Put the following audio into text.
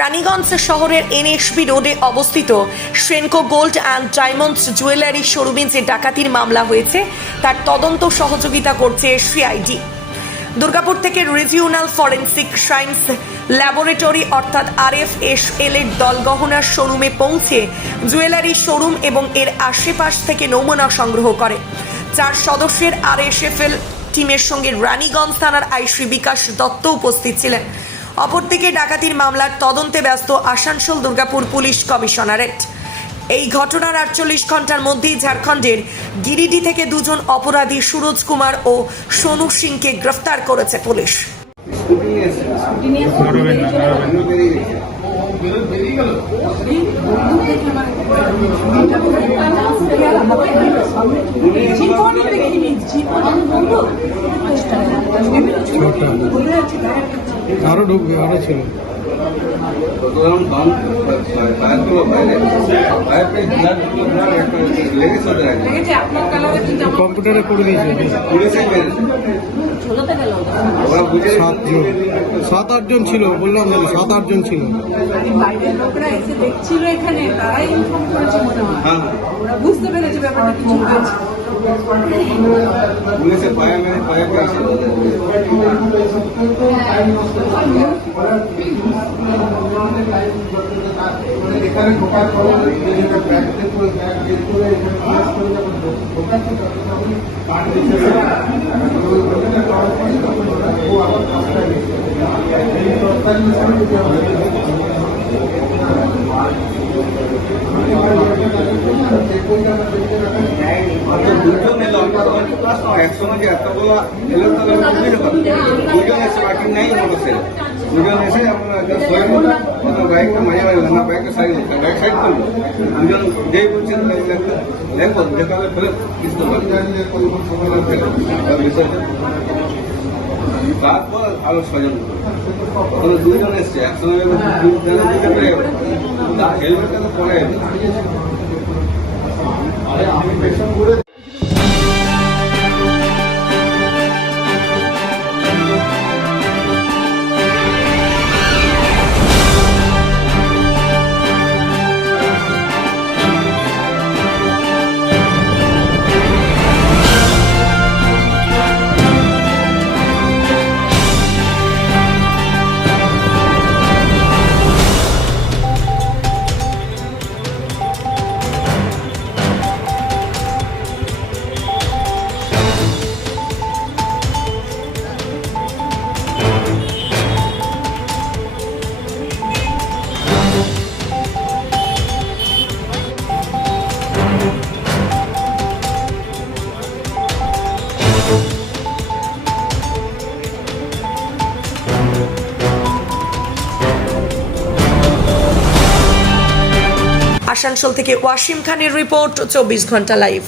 রানীগঞ্জ শহরের এনএসপি রোডে অবস্থিত Senco gold and diamonds jewellery শোরুমে যে ডাকাতির মামলা হয়েছে, তার তদন্ত সহযোগিতা করছে সিআইডি। দুর্গাপুর থেকে রিজিওনাল ফরেন্সিক সায়েন্স ল্যাবরেটরি অর্থাৎ আর এফ আরএফএসএল এর দল গহনার শোরুমে পৌঁছে জুয়েলারি শোরুম এবং এর আশেপাশ থেকে নমুনা সংগ্রহ করে। চার সদস্যের আরএসএফএল টিমের সঙ্গে রানীগঞ্জ থানার আইসি বিকাশ দত্ত উপস্থিত ছিলেন। অপরদিকে ডাকাতির মামলার তদন্তে ব্যস্ত আসানসোল দুর্গাপুর পুলিশ কমিশনারেট। এই ঘটনার আটচল্লিশ ঘণ্টার মধ্যেই ঝাড়খণ্ডের গিরিডি থেকে দুজন অপরাধী সুরজ কুমার ও সোনু সিংকে গ্রেফতার করেছে পুলিশ। আরও ঢুকবে আরও ছিল যখন বাম ফায়ার বাইরে। ব্লাড একটা লেগেছে ওদের আগে কম্পিউটারে করে দিয়েছে। পুলিশে মেরেছে ওরা বুঝে সাতজন সাত আটজন ছিল বললাম সাত আটজন ছিল। বাইরের লোকরা এসে দেখছিল এখানে তারাই ইনফর্ম করেছে মনে হয়। হ্যাঁ। ওরা বুঝতে পেরেছে ব্যাপারটা কিছু হয়েছে। পুলিশে ফায়ার মেরে ফায়ার পেয়েছিল দুজন একসঙ্গে এতগুলো এলো তাহলে বুঝতে পারব দুজন এসে বাকি নাই ছেলে দুজন এসে আপনার বাইকটা মাঝে মাঝে না বাইকটা সাইড বাইক সাইড করল দুজন যেই বলছেন লেখো দেখালে ফেলে কিছু তারপর আরও ওখানে দুজন এসছে একসঙ্গে হেলমেটটা তো পরে আসানসোল থেকে ওয়াসিম খানের রিপোর্ট চব্বিশ ঘণ্টা লাইভ।